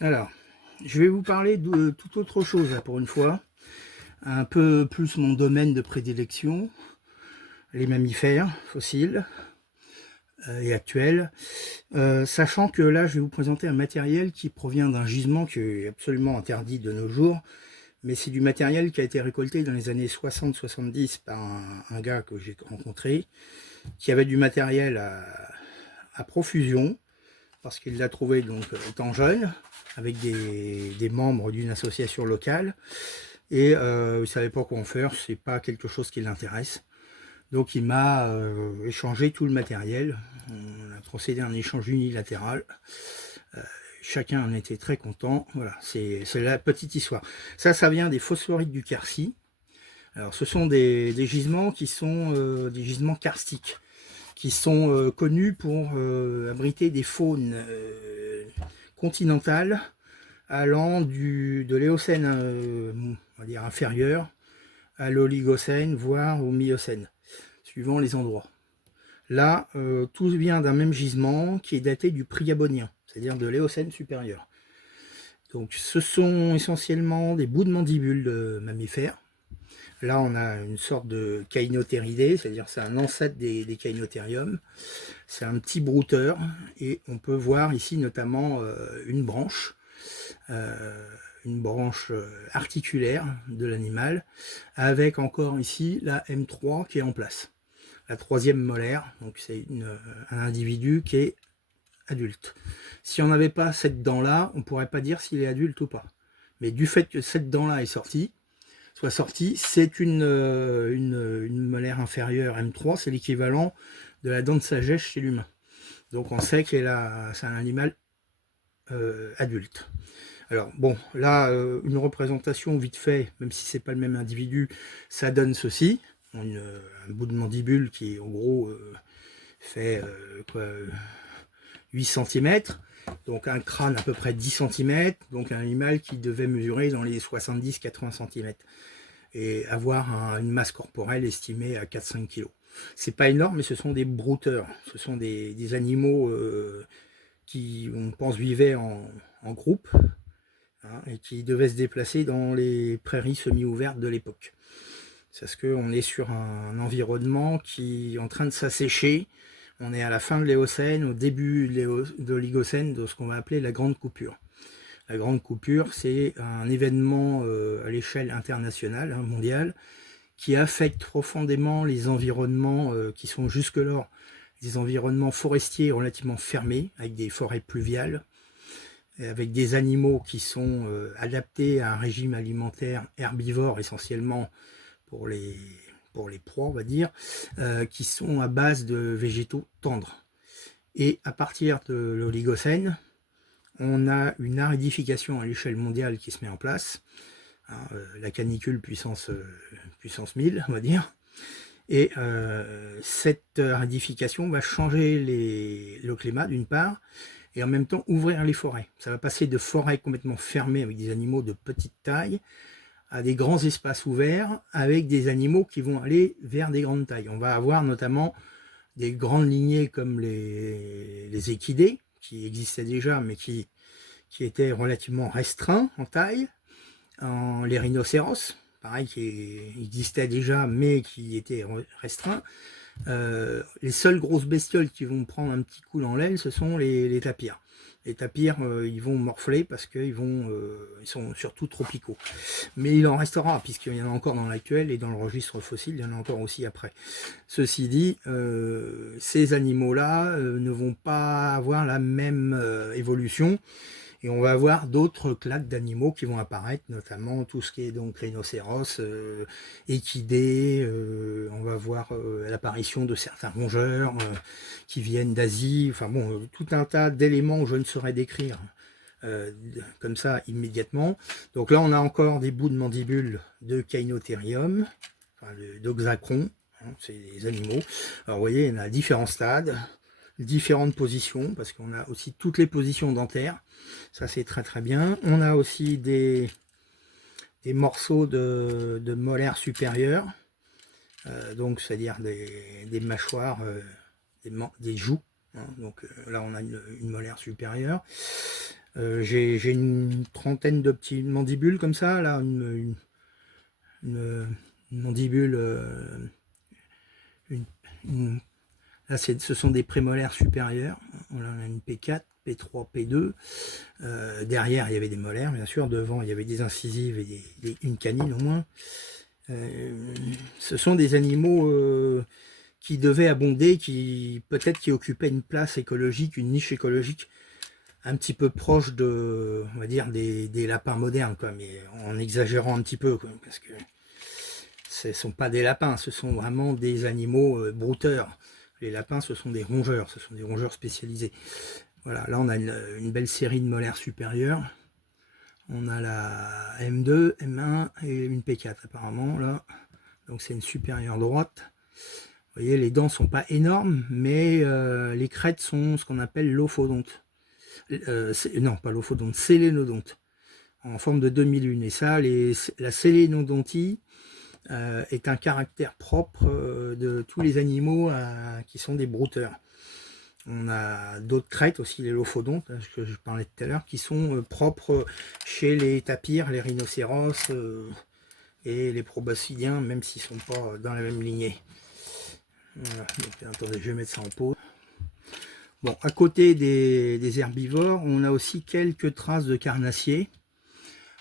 Alors, je vais vous parler de toute autre chose là, pour une fois. Un peu plus mon domaine de prédilection, les mammifères fossiles et actuels. Sachant que là, je vais vous présenter un matériel qui provient d'un gisement qui est absolument interdit de nos jours. Mais c'est du matériel qui a été récolté dans les années 60-70 par un gars que j'ai rencontré, qui avait du matériel à profusion, parce qu'il l'a trouvé donc étant jeune, avec des membres d'une association locale, et il ne savait pas quoi en faire, c'est pas quelque chose qui l'intéresse. Donc il m'a échangé tout le matériel, on a procédé à un échange unilatéral, chacun en était très content, voilà, c'est la petite histoire. Ça vient des phosphorites du Quercy. Alors ce sont des gisements qui sont des gisements karstiques, qui sont connus pour abriter des faunes continentales allant de l'Éocène on va dire inférieur à l'Oligocène, voire au Miocène, suivant les endroits. Là, tout vient d'un même gisement qui est daté du Priabonien, c'est-à-dire de l'Éocène supérieur. Donc ce sont essentiellement des bouts de mandibules de mammifères. Là, on a une sorte de Cainotéridé, c'est-à-dire c'est un ancêtre des Cainotherium. C'est un petit brouteur et on peut voir ici notamment une branche articulaire de l'animal, avec encore ici la M3 qui est en place. La troisième molaire, donc c'est un individu qui est adulte. Si on n'avait pas cette dent-là, on ne pourrait pas dire s'il est adulte ou pas. Mais du fait que cette dent-là soit sortie, c'est une molaire inférieure M3, c'est l'équivalent de la dent de sagesse chez l'humain. Donc on sait que c'est un animal adulte. Alors bon, là, une représentation vite fait, même si c'est pas le même individu, ça donne ceci. Un bout de mandibule qui en gros fait 8 cm, donc un crâne à peu près 10 cm, donc un animal qui devait mesurer dans les 70-80 cm et avoir une masse corporelle estimée à 4-5 kg. C'est pas énorme, mais ce sont des brouteurs, ce sont des animaux qui, on pense, vivaient en groupe, hein, et qui devaient se déplacer dans les prairies semi-ouvertes de l'époque. C'est parce qu'on est sur un environnement qui est en train de s'assécher. On est à la fin de l'Éocène, au début de l'Oligocène, de ce qu'on va appeler la Grande Coupure. La Grande Coupure, c'est un événement à l'échelle internationale, hein, mondiale, qui affecte profondément les environnements qui sont jusque-là des environnements forestiers relativement fermés, avec des forêts pluviales, avec des animaux qui sont adaptés à un régime alimentaire herbivore essentiellement pour les, pour les proies, on va dire, qui sont à base de végétaux tendres. Et à partir de l'Oligocène, on a une aridification à l'échelle mondiale qui se met en place, hein, la canicule puissance 1000, on va dire. Et cette aridification va changer le climat d'une part, et en même temps ouvrir les forêts. Ça va passer de forêts complètement fermées avec des animaux de petite taille à des grands espaces ouverts avec des animaux qui vont aller vers des grandes tailles. On va avoir notamment des grandes lignées comme les équidés, qui existaient déjà, mais qui étaient relativement restreints en taille, les rhinocéros, pareil, qui existaient déjà, mais qui étaient restreints. Les seules grosses bestioles qui vont prendre un petit coup dans l'aile, ce sont les tapirs. Les tapirs, ils vont morfler parce qu'ils ils sont surtout tropicaux. Mais il en restera, puisqu'il y en a encore dans l'actuel, et dans le registre fossile, il y en a encore aussi après. Ceci dit, ces animaux-là ne vont pas avoir la même évolution, et on va avoir d'autres clades d'animaux qui vont apparaître, notamment tout ce qui est donc rhinocéros, équidés, on va voir l'apparition de certains rongeurs qui viennent d'Asie, enfin bon, tout un tas d'éléments que je ne saurais décrire comme ça immédiatement. Donc là, on a encore des bouts de mandibules de Cainotherium, enfin, d'Oxacron, hein, c'est des animaux. Alors vous voyez, il y en a différents stades, différentes positions, parce qu'on a aussi toutes les positions dentaires, ça c'est très très bien. On a aussi des morceaux de molaires supérieures, donc c'est-à-dire des mâchoires, des joues, hein, donc là on a une molaire supérieure. J'ai une trentaine de petits mandibules comme ça, là, une mandibule, une- une- là ce sont des prémolaires supérieurs, on a une P4, P3, P2, derrière il y avait des molaires bien sûr, devant il y avait des incisives et une canine au moins. Ce sont des animaux qui devaient abonder, qui peut-être qui occupaient une place écologique, une niche écologique un petit peu proche de, on va dire, des lapins modernes, quoi, mais en exagérant un petit peu, quoi, parce que ce ne sont pas des lapins, ce sont vraiment des animaux brouteurs. Les lapins, ce sont des rongeurs spécialisés. Voilà, là on a une belle série de molaires supérieurs. On a la M2, M1 et une P4 apparemment, là. Donc c'est une supérieure droite. Vous voyez, les dents sont pas énormes, mais les crêtes sont ce qu'on appelle l'ophodonte. Non, pas l'ophodonte, sélénodonte, en forme de demi-lune. Et ça, la sélénodontie est un caractère propre de tous les animaux qui sont des brouteurs. On a d'autres crêtes aussi, les lophodontes, que je parlais tout à l'heure, qui sont propres chez les tapirs, les rhinocéros et les proboscidiens, même s'ils ne sont pas dans la même lignée. Voilà. Donc, attendez, je vais mettre ça en pause. Bon, à côté des herbivores, on a aussi quelques traces de carnassiers.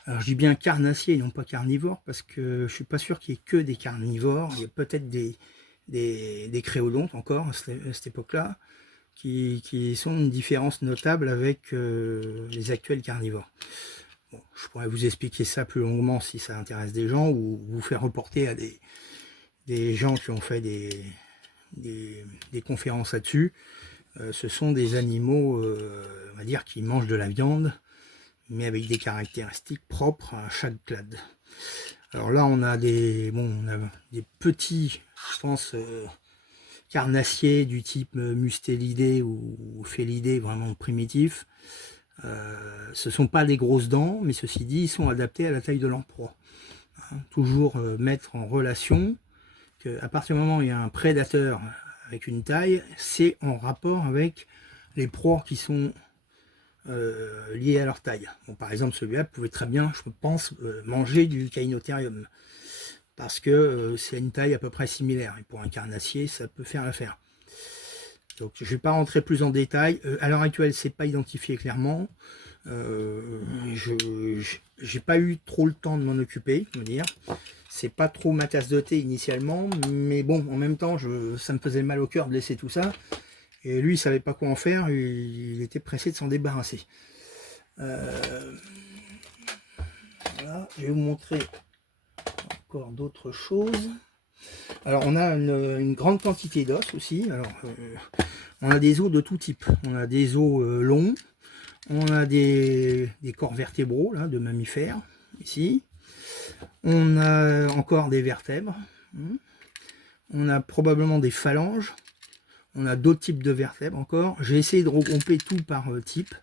Alors je dis bien carnassiers et non pas carnivores, parce que je suis pas sûr qu'il y ait que des carnivores. Il y a peut-être des créodontes encore à cette époque-là, qui sont une différence notable avec les actuels carnivores. Bon, je pourrais vous expliquer ça plus longuement si ça intéresse des gens, ou vous faire reporter à des gens qui ont fait des conférences là-dessus. Ce sont des animaux, on va dire, qui mangent de la viande, mais avec des caractéristiques propres à chaque clade. Alors là, on a des petits, je pense, carnassiers du type mustélidés ou félidés, vraiment primitifs. Ce ne sont pas des grosses dents, mais ceci dit, ils sont adaptés à la taille de leur proie. Hein, toujours mettre en relation qu'à partir du moment où il y a un prédateur avec une taille, c'est en rapport avec les proies qui sont liées à leur taille. Bon, par exemple, celui-là pouvait très bien, je pense, manger du Cainotherium, parce que c'est une taille à peu près similaire, et pour un carnassier, ça peut faire l'affaire. Donc je ne vais pas rentrer plus en détail. À l'heure actuelle, c'est pas identifié clairement. Je n'ai pas eu trop le temps de m'en occuper, je veux dire. C'est pas trop ma tasse de thé initialement, mais bon, en même temps, ça me faisait mal au cœur de laisser tout ça. Et lui, il savait pas quoi en faire, il était pressé de s'en débarrasser. Voilà, je vais vous montrer encore d'autres choses. Alors, on a une grande quantité d'os aussi. Alors, on a des os de tout type. On a des os longs, on a des corps vertébraux là, de mammifères, ici. On a encore des vertèbres. On a probablement des phalanges. On a d'autres types de vertèbres encore. J'ai essayé de regrouper tout par type.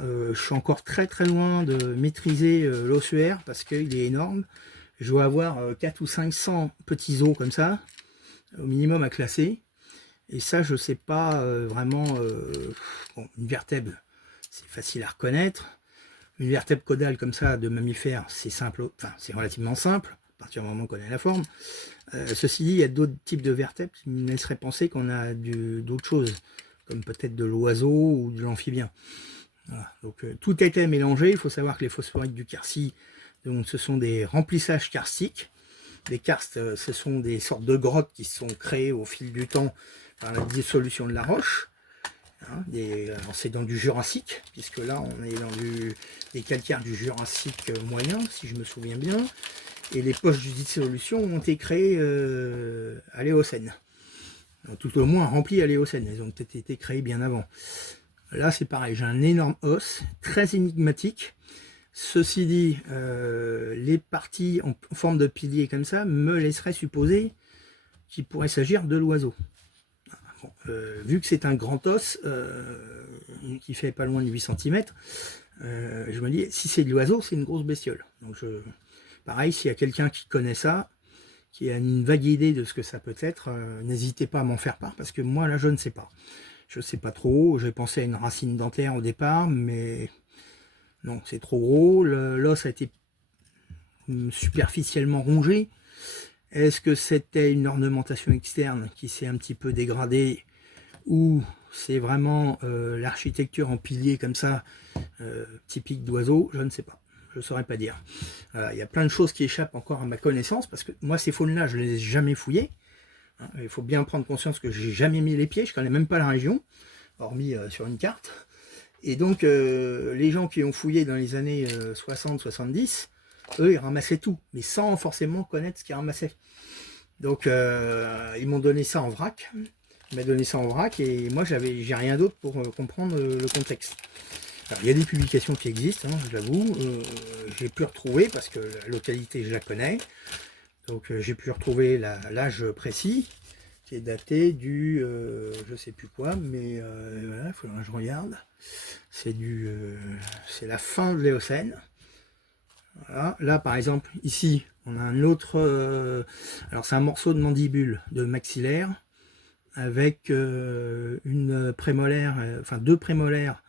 Je suis encore très très loin de maîtriser l'ossuaire parce qu'il est énorme. Je dois avoir 4 ou 500 petits os comme ça, au minimum à classer. Et ça, je ne sais pas vraiment... bon, une vertèbre, c'est facile à reconnaître. Une vertèbre caudale comme ça de mammifère, c'est simple, enfin c'est relativement simple, à partir du moment qu'on connaît la forme. Ceci dit, il y a d'autres types de vertèbres qui me laisseraient penser qu'on a d'autres choses, comme peut-être de l'oiseau ou de l'amphibien. Voilà. Donc tout était mélangé. Il faut savoir que les phosphorites du Quercy, donc, ce sont des remplissages karstiques. Les karstes, ce sont des sortes de grottes qui se sont créées au fil du temps par la dissolution de la roche. Hein, c'est dans du Jurassique, puisque là on est dans des calcaires du Jurassique moyen, si je me souviens bien. Et les poches de dissolution ont été créées à l'Éocène. Tout au moins remplies à l'Éocène. Elles ont peut-être été créées bien avant. Là c'est pareil, j'ai un énorme os, très énigmatique. Ceci dit, les parties en forme de pilier comme ça me laisseraient supposer qu'il pourrait s'agir de l'oiseau. Bon, vu que c'est un grand os qui fait pas loin de 8 cm, je me dis, si c'est de l'oiseau, c'est une grosse bestiole. Donc pareil, s'il y a quelqu'un qui connaît ça, qui a une vague idée de ce que ça peut être, n'hésitez pas à m'en faire part, parce que moi là, je ne sais pas. Je sais pas trop, j'ai pensé à une racine dentaire au départ, mais non, c'est trop gros. L'os a été superficiellement rongé. Est-ce que c'était une ornementation externe qui s'est un petit peu dégradée, ou c'est vraiment l'architecture en pilier comme ça, typique d'oiseau? Je ne sais pas. Je ne saurais pas dire. Il y a plein de choses qui échappent encore à ma connaissance, parce que moi, ces faunes-là, je ne les ai jamais fouillées. Il faut bien prendre conscience que j'ai jamais mis les pieds, je ne connais même pas la région, hormis sur une carte. Et donc, les gens qui ont fouillé dans les années 60-70, eux, ils ramassaient tout, mais sans forcément connaître ce qu'ils ramassaient. Donc, ils m'ont donné ça en vrac. Ils m'ont donné ça en vrac, et moi, j'ai rien d'autre pour comprendre le contexte. Alors, il y a des publications qui existent, hein, j'avoue. J'ai pu retrouver, parce que la localité, je la connais. Donc, j'ai pu retrouver l'âge précis, qui est daté du, je sais plus quoi, mais voilà, il faudra que je regarde. C'est la fin de l'Éocène. Voilà. Là, par exemple, ici, on a un autre, alors c'est un morceau de mandibule, de maxillaire, avec une prémolaire, enfin deux prémolaires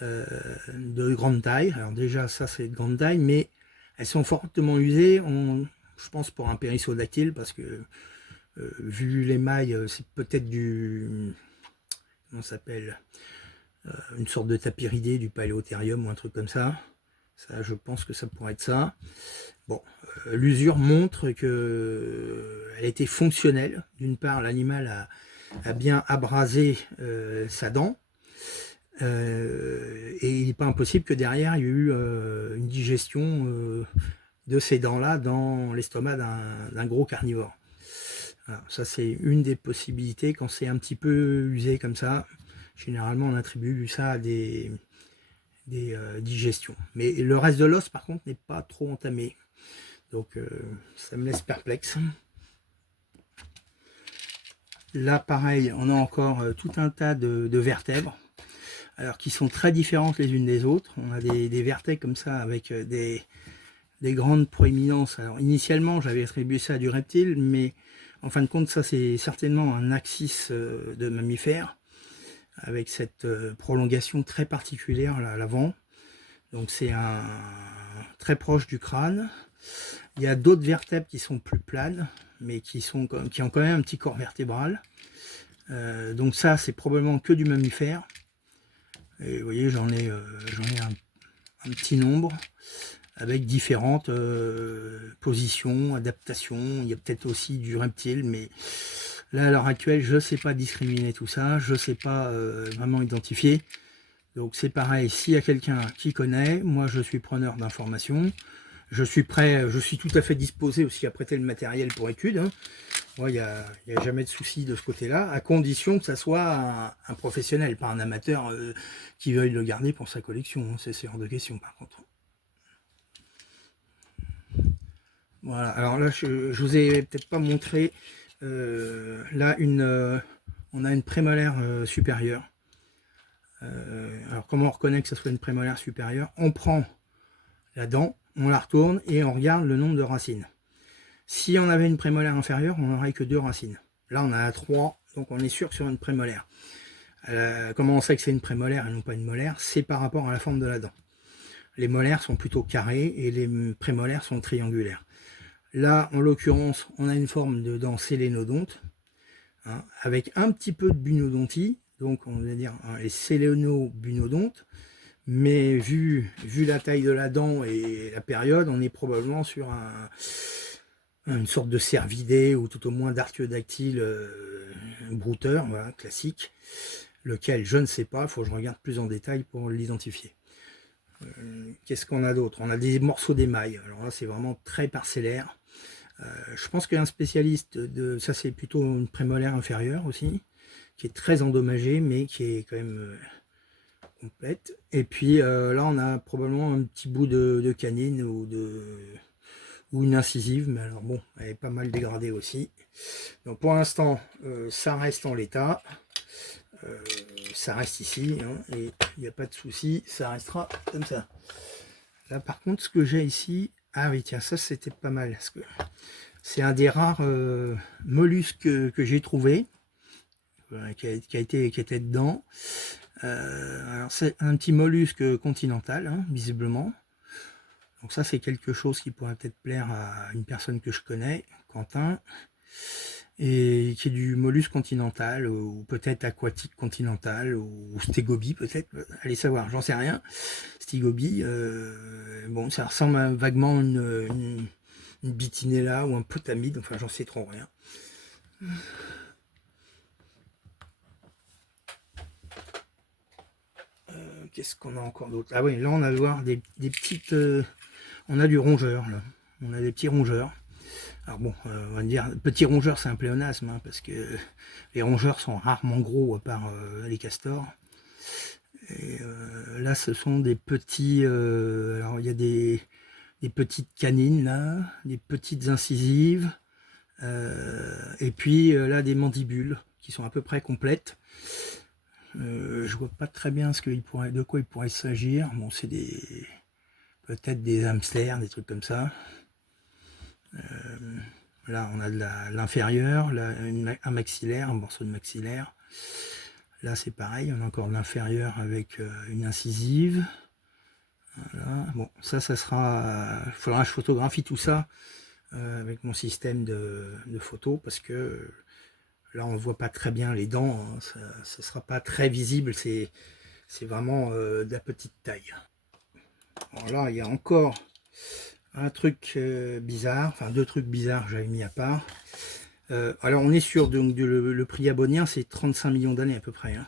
de grande taille. Alors déjà, ça c'est de grande taille, mais elles sont fortement usées, je pense pour un périssodactyle, parce que vu l'émail, c'est peut-être comment ça s'appelle, une sorte de tapiridé, du paléothérium ou un truc comme ça. Ça, je pense que ça pourrait être ça. Bon, l'usure montre que elle était fonctionnelle. D'une part, l'animal a bien abrasé sa dent. Et il n'est pas impossible que derrière, il y ait eu une digestion de ces dents-là dans l'estomac d'un gros carnivore. Alors, ça, c'est une des possibilités quand c'est un petit peu usé comme ça. Généralement, on attribue ça à des digestions. Mais le reste de l'os, par contre, n'est pas trop entamé. Donc, ça me laisse perplexe. Là, pareil, on a encore tout un tas de vertèbres, alors qui sont très différentes les unes des autres. On a des vertèbres comme ça, avec des grandes proéminences. Alors, initialement, j'avais attribué ça à du reptile, mais en fin de compte, ça, c'est certainement un axis de mammifère, avec cette prolongation très particulière là, à l'avant. Donc c'est très proche du crâne. Il y a d'autres vertèbres qui sont plus planes, mais qui ont quand même un petit corps vertébral. Donc ça, c'est probablement que du mammifère. Et vous voyez, j'en ai un petit nombre, avec différentes positions, adaptations. Il y a peut-être aussi du reptile, mais là, à l'heure actuelle, je ne sais pas discriminer tout ça, je ne sais pas vraiment identifier. Donc c'est pareil, s'il y a quelqu'un qui connaît, moi je suis preneur d'informations, je suis prêt, je suis tout à fait disposé aussi à prêter le matériel pour étude. Hein. Moi, il n'y a jamais de souci de ce côté-là, à condition que ça soit un professionnel, pas un amateur qui veuille le garder pour sa collection. Hein. C'est hors de question par contre. Voilà, alors là, je vous ai peut-être pas montré, là, on a une prémolaire supérieure. Alors comment on reconnaît que ce soit une prémolaire supérieure? On prend la dent, on la retourne et on regarde le nombre de racines. Si on avait une prémolaire inférieure, on n'aurait que 2 racines. Là, on en a 3, donc on est sûr que sur une prémolaire. Comment on sait que c'est une prémolaire et non pas une molaire? C'est par rapport à la forme de la dent. Les molaires sont plutôt carrées et les prémolaires sont triangulaires. Là, en l'occurrence, on a une forme de dent sélénodonte, hein, avec un petit peu de bunodontie, donc on va dire les sélénobunodontes, mais vu la taille de la dent et la période, on est probablement sur une sorte de cervidé, ou tout au moins d'archéodactyle brouteur, voilà, classique, lequel je ne sais pas, il faut que je regarde plus en détail pour l'identifier. Qu'est-ce qu'on a d'autre? On a des morceaux d'émail, alors là c'est vraiment très parcellaire. Je pense qu'un spécialiste de ça, c'est plutôt une prémolaire inférieure aussi, qui est très endommagée, mais qui est quand même complète. Et puis là, on a probablement un petit bout de canine ou une incisive, mais alors bon, elle est pas mal dégradée aussi. Donc pour l'instant, ça reste en l'état. Ça reste ici, hein, et il n'y a pas de souci, ça restera comme ça. Là, par contre, ce que j'ai ici, ah oui, tiens, ça c'était pas mal, parce que c'est un des rares mollusques que j'ai trouvé. qui était dedans. Alors c'est un petit mollusque continental, hein, visiblement. Donc ça, c'est quelque chose qui pourrait peut-être plaire à une personne que je connais, Quentin, et qui est du mollusque continental, ou peut-être aquatique continental, ou stégobie peut-être, allez savoir, j'en sais rien. Stégobie, bon, ça ressemble vaguement à une bitinella ou un potamide, enfin j'en sais trop rien. Qu'est-ce qu'on a encore d'autre? Ah oui, là on va voir des petites... on a du rongeur, là. On a des petits rongeurs. Alors bon, on va dire, petits rongeurs, c'est un pléonasme, hein, parce que les rongeurs sont rarement gros, à part les castors. Et là, ce sont des petits... alors, il y a des petites canines, là, des petites incisives, et puis là, des mandibules, qui sont à peu près complètes. Je vois pas très bien de quoi il pourrait s'agir. Bon, c'est peut-être des hamsters, des trucs comme ça. Là, on a de l'inférieur, un maxillaire, un morceau de maxillaire. Là, c'est pareil, on a encore de l'inférieur avec une incisive. Voilà. Bon, ça sera... Il faudra que je photographie tout ça avec mon système de photo, parce que là, on ne voit pas très bien les dents. Hein, ça ne sera pas très visible, c'est vraiment de la petite taille. Alors là, il y a encore un truc bizarre, enfin deux trucs bizarres que j'avais mis à part. Alors on est sur donc, le Priabonien, c'est 35 millions d'années à peu près. Hein.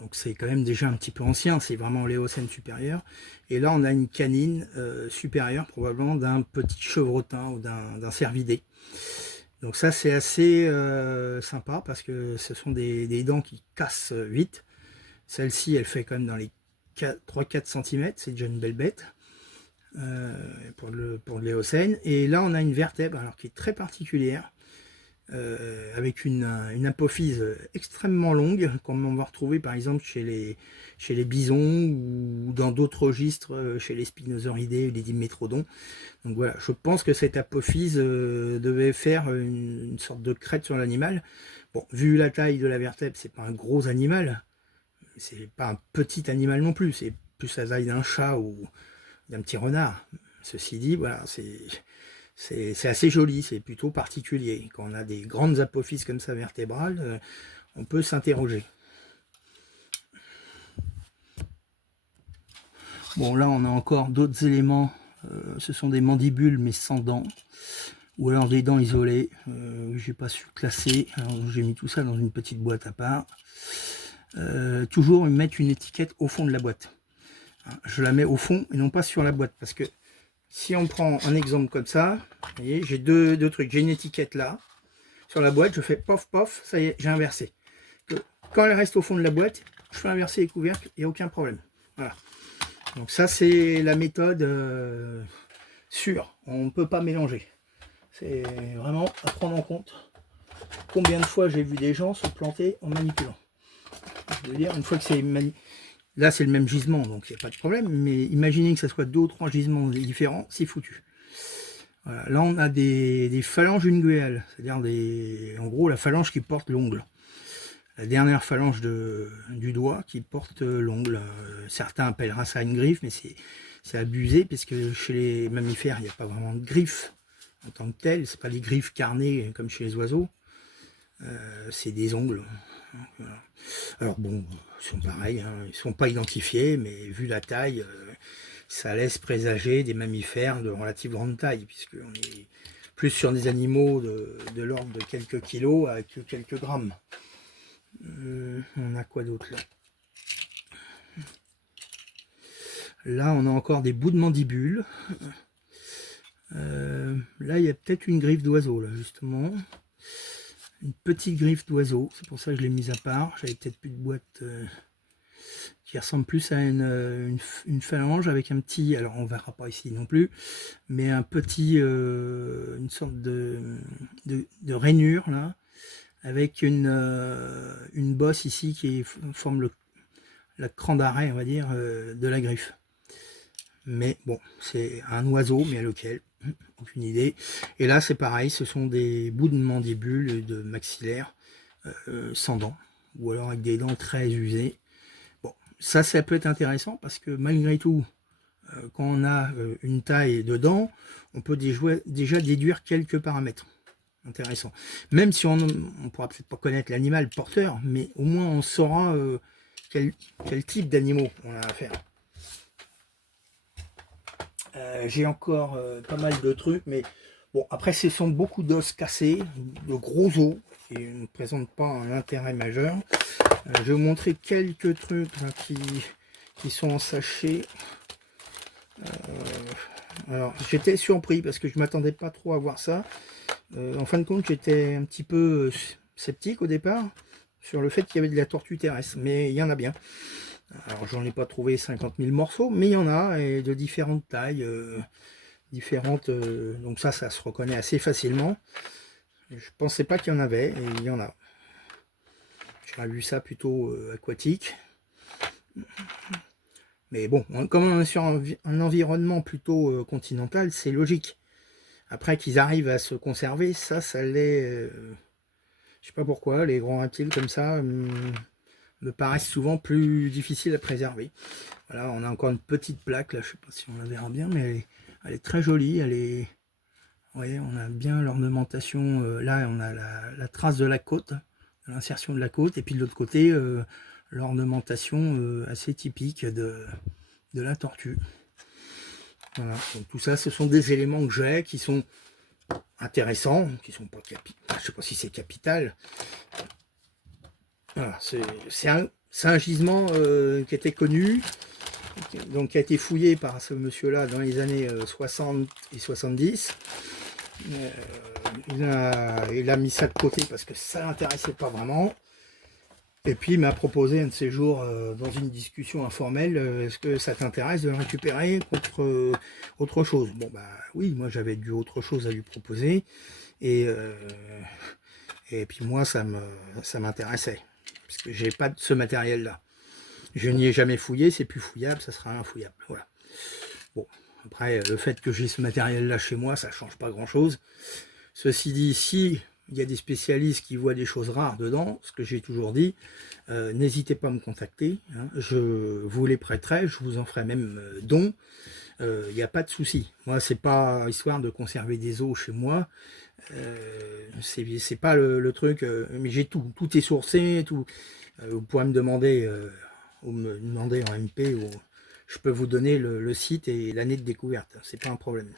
Donc c'est quand même déjà un petit peu ancien, c'est vraiment l'Éocène supérieur. Et là on a une canine supérieure, probablement d'un petit chevrotin ou d'un cervidé. Donc ça c'est assez sympa, parce que ce sont des dents qui cassent vite. Celle-ci elle fait quand même dans les 3-4 cm, c'est déjà une belle bête. Pour l'Éocène. Et là on a une vertèbre alors qui est très particulière, avec une apophyse extrêmement longue, comme on va retrouver par exemple chez les bisons, ou dans d'autres registres, chez les spinosauridés ou les dimétrodons. Donc voilà, je pense que cette apophyse devait faire une sorte de crête sur l'animal. Bon, vu la taille de la vertèbre, c'est pas un gros animal, c'est pas un petit animal non plus, c'est plus la taille d'un chat ou d'un petit renard. Ceci dit, voilà, c'est assez joli, c'est plutôt particulier. Quand on a des grandes apophyses comme ça vertébrales, on peut s'interroger. Bon, là on a encore d'autres éléments, ce sont des mandibules mais sans dents, ou alors des dents isolées, j'ai pas su classer, j'ai mis tout ça dans une petite boîte à part. Toujours mettre une étiquette au fond de la boîte. Je la mets au fond et non pas sur la boîte, parce que si on prend un exemple comme ça, vous voyez, j'ai deux trucs. J'ai une étiquette là, sur la boîte, je fais pof pof, ça y est, j'ai inversé. Quand elle reste au fond de la boîte, je fais inverser les couvercles, il n'y a aucun problème. Voilà. Donc ça, c'est la méthode sûre. On ne peut pas mélanger. C'est vraiment à prendre en compte. Combien de fois j'ai vu des gens se planter en manipulant. Je veux dire, une fois que c'est là, c'est le même gisement, donc il n'y a pas de problème, mais imaginez que ça soit 2 ou 3 gisements différents, c'est foutu. Voilà. Là, on a des phalanges unguéales, c'est-à-dire en gros la phalange qui porte l'ongle. La dernière phalange du doigt qui porte l'ongle. Certains appelleraient ça une griffe, mais c'est abusé, puisque chez les mammifères, il n'y a pas vraiment de griffes en tant que telles. C'est pas des griffes carnées comme chez les oiseaux. C'est des ongles. Voilà. Alors bon, ils sont pareils, hein, ils ne sont pas identifiés, mais vu la taille, ça laisse présager des mammifères de relative grande taille, puisqu'on est plus sur des animaux de l'ordre de quelques kilos à quelques grammes. On a quoi d'autre là? Là, on a encore des bouts de mandibules. Là, il y a peut-être une griffe d'oiseau, là, justement. Une petite griffe d'oiseau, c'est pour ça que je l'ai mise à part. J'avais peut-être plus de boîte qui ressemble plus à une phalange avec un petit, alors on verra pas ici non plus, mais un petit, une sorte de rainure là, avec une bosse ici qui forme la cran d'arrêt, on va dire, de la griffe. Mais bon, c'est un oiseau, mais à lequel? Aucune idée. Et là, c'est pareil, ce sont des bouts de mandibules, de maxillaire, sans dents. ou alors avec des dents très usées. Bon, ça peut être intéressant parce que malgré tout, quand on a une taille de dents, on peut déjà déduire quelques paramètres intéressants. Même si on ne pourra peut-être pas connaître l'animal porteur, mais au moins on saura quel type d'animaux on a à faire. J'ai encore pas mal de trucs, mais bon, après ce sont beaucoup d'os cassés, de gros os, qui ne présentent pas un intérêt majeur. Je vais vous montrer quelques trucs là, qui sont en sachet. Alors j'étais surpris parce que je m'attendais pas trop à voir ça. En fin de compte, j'étais un petit peu sceptique au départ sur le fait qu'il y avait de la tortue terrestre, mais il y en a bien. Alors j'en ai pas trouvé 50 000 morceaux, mais il y en a, et de différentes tailles, différentes, donc ça se reconnaît assez facilement. Je pensais pas qu'il y en avait, et il y en a. J'aurais vu ça plutôt aquatique. Mais bon, comme on est sur un environnement plutôt continental, c'est logique. Après qu'ils arrivent à se conserver, ça l'est... je sais pas pourquoi, les grands reptiles comme ça me paraissent souvent plus difficiles à préserver. Voilà, on a encore une petite plaque, là, je sais pas si on la verra bien, mais elle est très jolie, elle est... Vous voyez, on a bien l'ornementation, là on a la trace de la côte, l'insertion de la côte, et puis de l'autre côté, l'ornementation assez typique de la tortue. Voilà, donc tout ça, ce sont des éléments que j'ai qui sont intéressants, qui sont pas je sais pas si c'est capital. Voilà, c'est un gisement qui était connu, donc qui a été fouillé par ce monsieur-là dans les années 60 et 70. Il a mis ça de côté parce que ça l'intéressait pas vraiment. Et puis il m'a proposé un de ces jours, dans une discussion informelle, est-ce que ça t'intéresse de le récupérer contre autre chose? Bon bah oui, moi j'avais du autre chose à lui proposer, et puis moi ça m'intéressait, parce que j'ai pas ce matériel là. Je n'y ai jamais fouillé, c'est plus fouillable, ça sera infouillable. Voilà. Bon, après le fait que j'ai ce matériel là chez moi, ça change pas grand chose. Ceci dit, si il y a des spécialistes qui voient des choses rares dedans, ce que j'ai toujours dit, n'hésitez pas à me contacter, hein, je vous les prêterai, je vous en ferai même don, il n'y a pas de souci. Moi, c'est pas histoire de conserver des os chez moi, c'est pas le truc, mais j'ai tout est sourcé, tout. Vous pourrez me demander, ou me demander en MP, ou je peux vous donner le site et l'année de découverte, c'est pas un problème.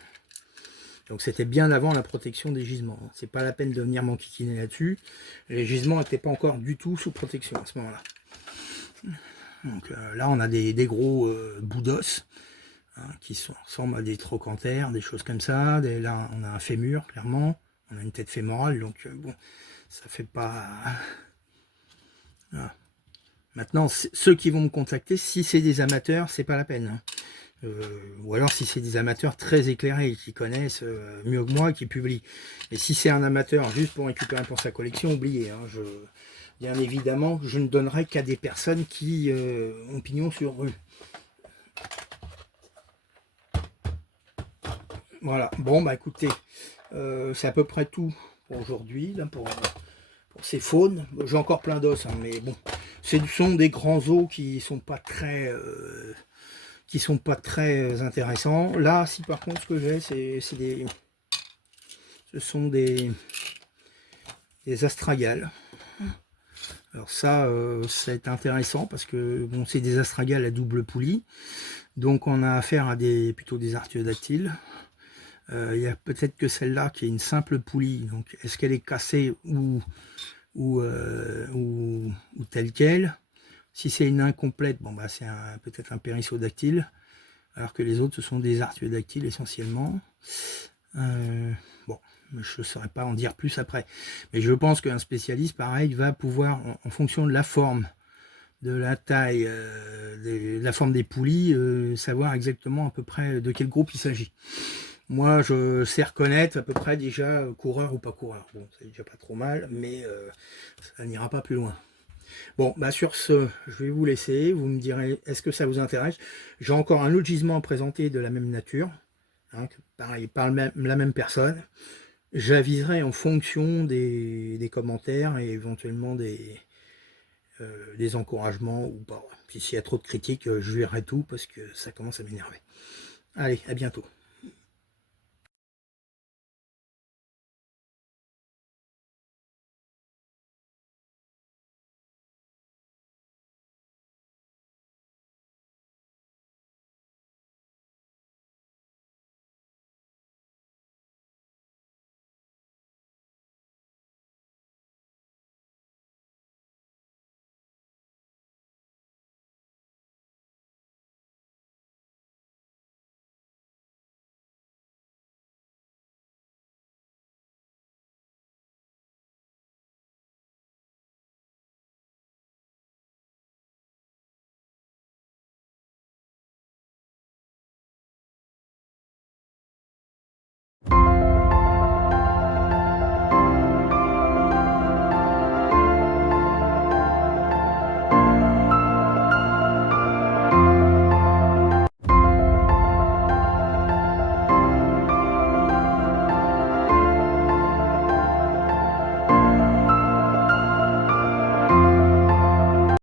Donc c'était bien avant la protection des gisements. C'est pas la peine de venir m'enquiquiner là-dessus. Les gisements n'étaient pas encore du tout sous protection à ce moment-là. Donc là on a des gros bouts d'os, hein, qui ressemblent à des trochantères, des choses comme ça. Là on a un fémur, clairement. On a une tête fémorale, donc bon, ça fait pas... Voilà. Maintenant, ceux qui vont me contacter, si c'est des amateurs, c'est pas la peine, hein. Ou alors si c'est des amateurs très éclairés qui connaissent mieux que moi, qui publient. Mais si c'est un amateur juste pour récupérer pour sa collection, oubliez, hein, bien évidemment, je ne donnerai qu'à des personnes qui ont pignon sur rue. Voilà, bon bah écoutez, c'est à peu près tout pour aujourd'hui, là, pour ces faunes. J'ai encore plein d'os, hein, mais bon, ce sont des grands os qui sont pas très... intéressants. Là, si par contre ce que j'ai, ce sont des astragales. Alors ça, c'est intéressant parce que bon, c'est des astragales à double poulie, donc on a affaire à plutôt des artiodactyles. Il y a peut-être que celle-là qui est une simple poulie, donc est-ce qu'elle est cassée ou telle quelle? Si c'est une incomplète, bon bah c'est peut-être un périssodactyle, alors que les autres ce sont des artiodactyles essentiellement. Bon, je ne saurais pas en dire plus après, mais je pense qu'un spécialiste pareil va pouvoir, en fonction de la forme, de la taille, de la forme des poulies, savoir exactement à peu près de quel groupe il s'agit. Moi, je sais reconnaître à peu près déjà coureur ou pas coureur. Bon, c'est déjà pas trop mal, mais ça n'ira pas plus loin. Bon, bah sur ce, je vais vous laisser. Vous me direz, est-ce que ça vous intéresse? J'ai encore un autre gisement à présenter de la même nature, hein, pareil, par la même personne. J'aviserai en fonction des commentaires et éventuellement des encouragements ou pas. Puis s'il y a trop de critiques, je verrai tout parce que ça commence à m'énerver. Allez, à bientôt.